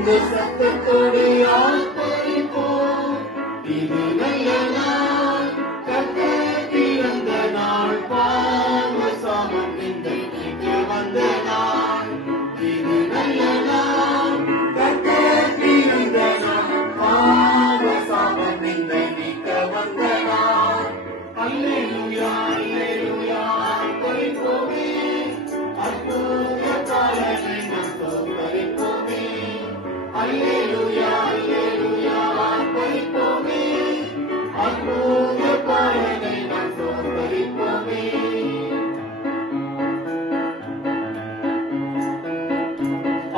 இந்த சத்தத்தோடு ஆர்ப்பரிப்போம். இது நல்ல நாள், கர்த்தர் பிறந்த நாள், பாவ சாபம் நிந்தை நீக்க வந்த நாள். இது நல்ல நாள், கர்த்தர் பிறந்த நாள், பாவ சாபம் நிந்தை நீக்க வந்த நாள். அல்லேலூயா அல்லேலூயா ஆர்ப்பரிப்போமே, அற்புத காலனை நாம் ஸ்தோத்தரிப்போமே. அல்லேலூயா அல்லேலூயா ஆர்ப்பரிப்போமே, அற்புத காலனை நாம் ஸ்தோத்தரிப்போமே.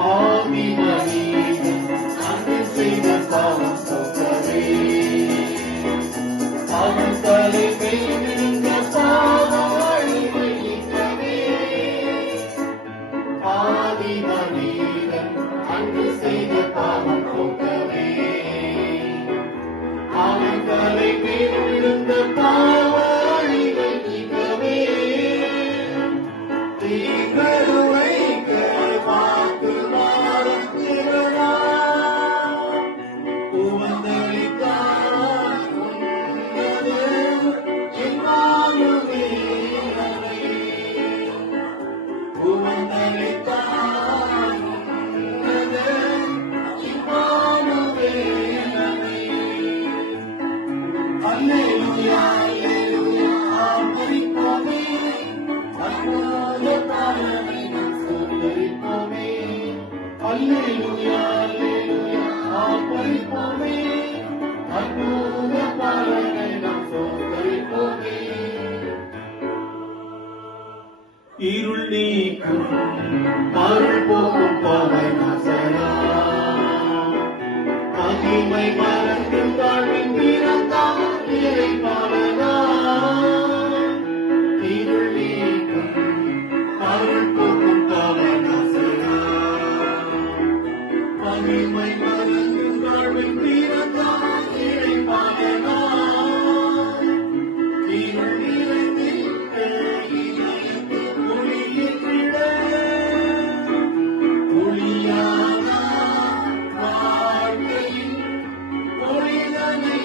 ஆதி மனிதன் அன்று செய்த பாவம் போக்கவே, அவன் தலை மேலிருந்த பாவம் அழிவை நீக்கவே. ஆதி மனிதன் அன்று செய்த பாவம் போக்கவே, அவன் தலை மேலிருந்த பாவ அழிவை நீக்கவே. தீங்கருவைக்க வாக்கு மாறும் திருநாள், உவந்தளித்தான் உன்னது இம்மானுவேலனை. உவந்தளித்தான் உன்னது இம்மானுவேலனை. அல்லேலூயா அல்லேலூயா ஆர்ப்பரிப்போமே, அற்புத காலனை நாம் ஸ்தோத்தரிப்போமே. அல்லேலூயா அல்லேலூயா ஆர்ப்பரிப்போமே, அற்புத காலனை நாம் ஸ்தோத்தரிப்போமே. இருள் நீக்கும் அருள் போக்கும் பாவநாசனா, மகிமை மறந்து வாழ்வின் பிறந்தான் இறைபாலனா. இருள் நீக்கும் அருள் போக்கும் பாவநாசனா, மகிமை மறந்து வாழ்வின் பிறந்தான் இறைபாலனா. இருள் நிறைந்திட்ட இதயத்து ஒளியிற்றிட, ஒளியான வாழ்க்கையின் ஒளிதனை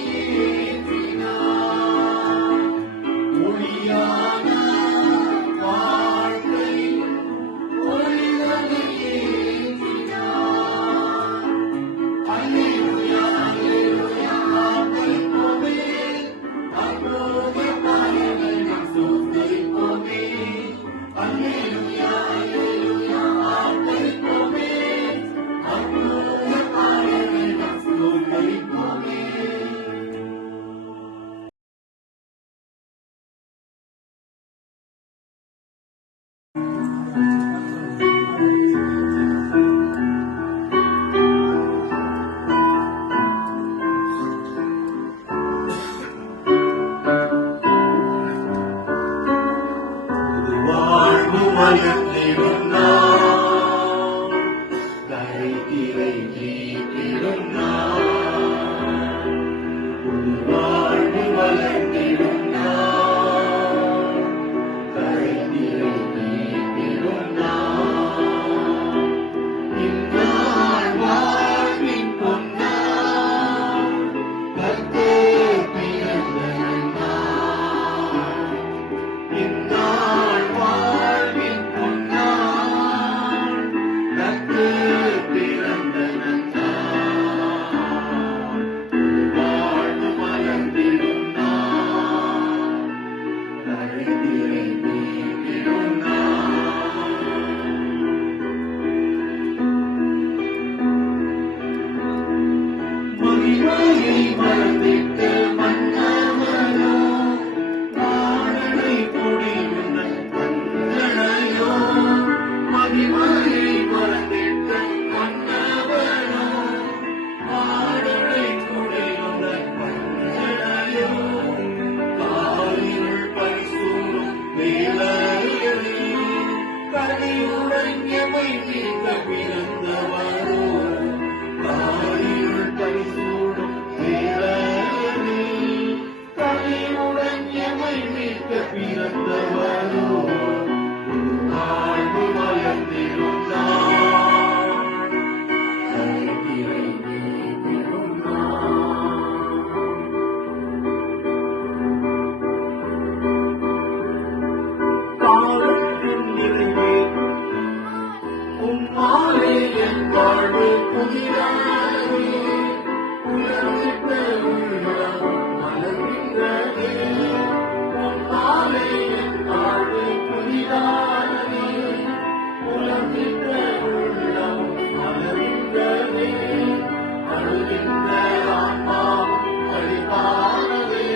புதிதானதே உலகிட்ட உள்ளம் மலர்கின்றதே பொன்னாலே என் வாழ்வு புதிதானதே உலகிட்ட உள்ளம் மலர்கின்றதே அழுகின்ற ஆன்மாவும் கழிப்பானதே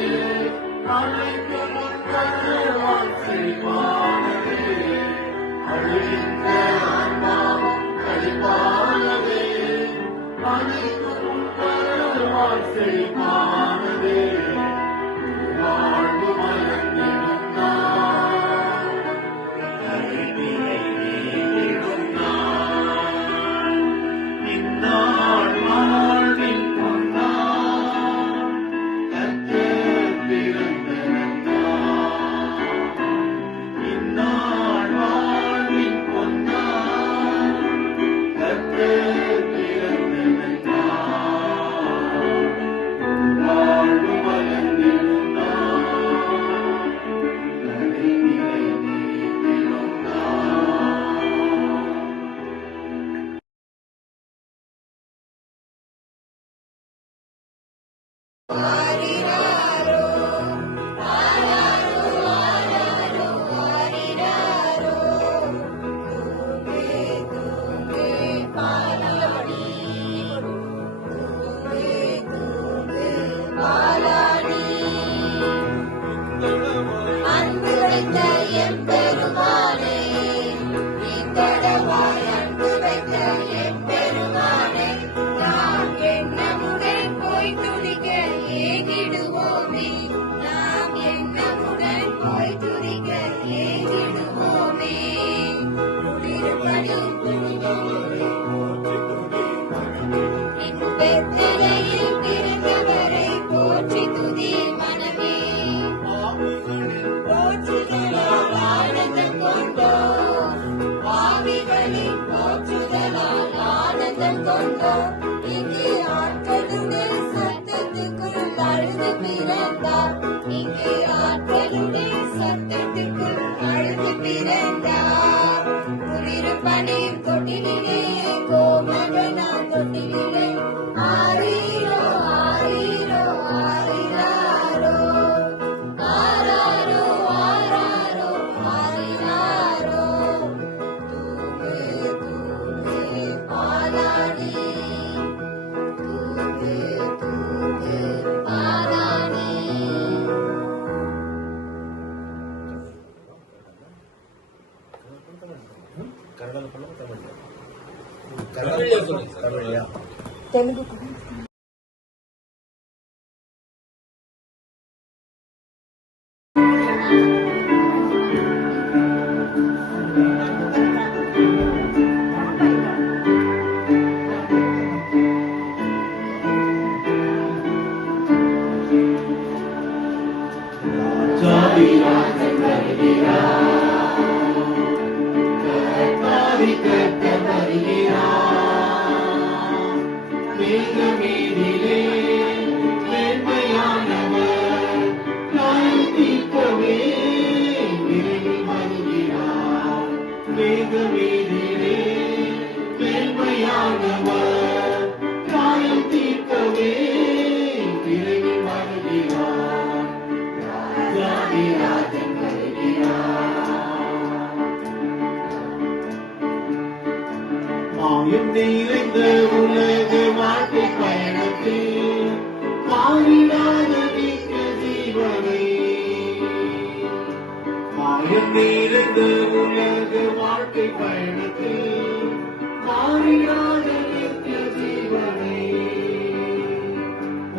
நாளைக்கு முன்கருவான் செழிப்பானதே அழுகின்ற ஆன்மாவும் கழிப்பானதே நாளைக்கு முன்கருவான் செழிப்பானதே வாழ்வு மலர்ந்திடும் நாள் கருவினை நீங்கிடும் நாள் இந்நாள் வாழ்வின் பொன்னாள் கர்த்தர் பிறந்த நாள் இந்நாள் வாழ்வின் பொன்னாள் கர்த்தர் பிறந்த நாள் வாழ்வு மலர்ந்திடும் நாள் கருவினை நீங்கிடும் நாள் அன்பு வைத்த எம்பெருமானே, இத்தடவாய் அன்பு வைத்த எம்பெருமானே, நாம் எண்ணமுடன் போய் துதிக்க ஏகிடுவோமே, நாம் எண்ணமுடன் போய் துதிக்க ஏகிடுவோமே. குளிர்படும் பெத்தலையில் பிறந்தவரை போற்றி துதி மனமே. போற்றுதலால் ஆனந்தம் கொண்டோம், பாவிகளின் போற்றுதலால் ஆனந்தம் கொண்டோம். இங்கு ஆட்களுடைய சத்தத்துக்குள் அழுது பிறந்தார், இங்கு ஆட்களுடைய சத்தத்துக்குள் அழுது பிறந்தார். குளிரும் பனியும் தொட்டிலே கோமகனா தொட்டிலே ஆரீரோ ஆரீரோ ஆரிராரோ ஆராரோ ஆராரோ ஆரிராரோ. தூங்கு தூங்கு பாலாடி, தூங்கு தூங்கு பாலாடி. தெலுங்கு ராஜாதிராஜன் வருகிறார் கர்த்தாதி கர்த்தர் வருகிறார் மேகமேனிலே மேன்மையானவர் நியாயம் தீர்க்கவே விரைவில் வருகிறார் மேகமேனிலே மேன்மையானவர் நியாயம் தீர்க்கவே விரைவில் வருகிறார் ராஜாதிராஜன் வருகிறார் மாயம் நிறைந்த உலக வாழ்க்கை பயணத்தில் மாறிடாத நித்திய ஜீவனை மாயம் நிறைந்த உலக வாழ்க்கை பயணத்தில் மாறிடாத நித்திய ஜீவனை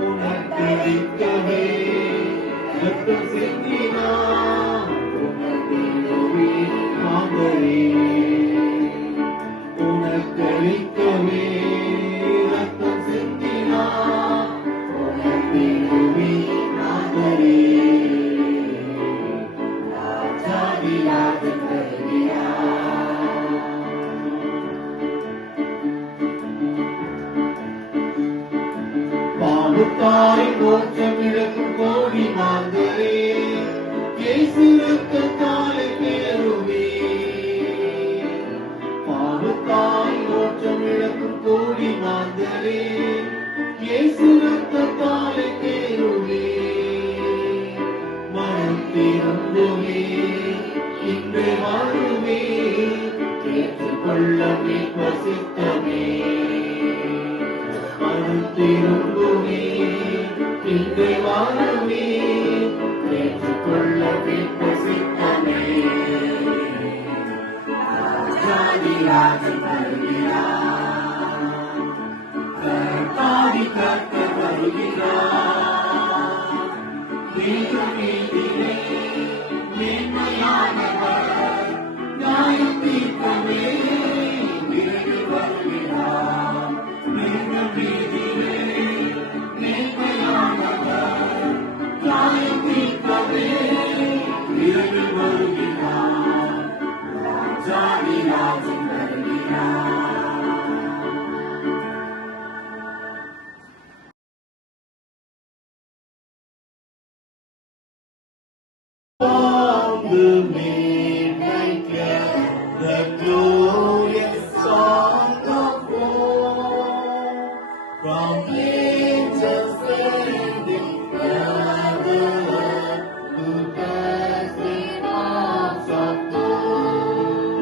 உணர்ந்தளிக்கவே ரத்தம் சிந்தினார் உணர்ந்திடுவே மாந்தரே உனக்களிக்கவே ரத்தம் சிந்தினார் உணர்ந்திடுவே மாந்தரே ராஜாதிராஜன் வருகிறார் பாவத்தாய் மோட்சமிழக்கும் கோடி மாந்தரே இயேசு ரத்தத்தாலே பேருவே பாவத்தாய் மோட்சமிழக்கும் கோடி மாந்தரே இயேசு ரத்தத்தாலே கேளுவே மனம் திரும்புவே இன்று வாழுவே ஏற்றுக்கொள்ள மீட்பர் சித்தமே மனம் திரும்புவே இன்று வாழுவே ஏற்றுக்கொள்ள மீட்பர் சித்தமே ராஜன் வருகிறார் கர்த்தாதி கர்த்தர் வருகிறார் தேவன் மீதிலே மேன்மையானவர் நியாயம் தீர்க்கவே விரைவில் வருகிறார் தேவன் மீதிலே மேன்மையானவர் நியாயம் தீர்க்கவே விரைவில் வருகிறார் ராஜன் வருகிறார் the midnight care, the glorious song of war, from angels sending gathered to dazzling arms of gold.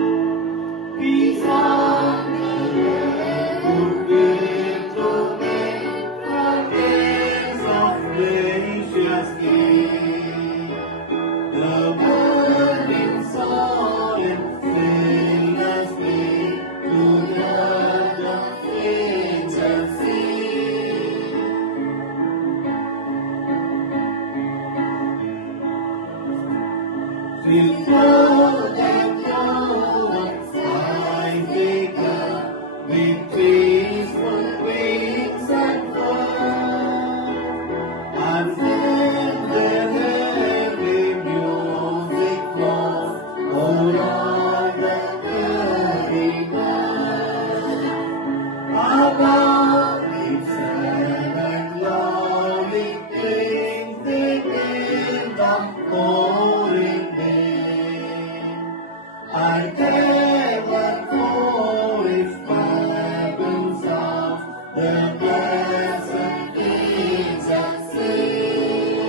Peace on the earth, goodwill to men, from ends of gracious gain. The burning soul and sinless faith to the angels sing. With gold and gold and skies they come, with peaceful wings and fur, and fill their heavenly music flows o'er the burning earth. Above its heaven lovely things they build up pouring name, and ever for its babble sound the blessed angels sing.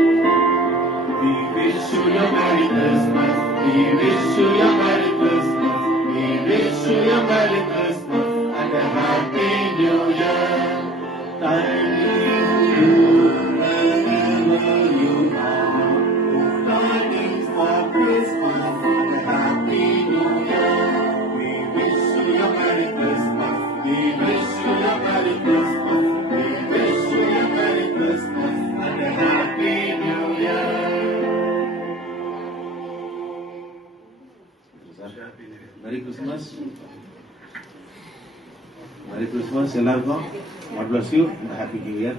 We wish you a Merry Christmas. We wish you a Merry Christmas. We wish you a Merry Christmas and a Happy New Year. Thanking you wherever you are. Tidings for Christmas and a Happy New Year. We wish you a Merry Christmas. We wish you a Merry Christmas. We wish you a Merry Christmas and a Happy New Year. Merry Christmas. Merry Christmas எல்லாருக்கும். God bless you and Happy New Year.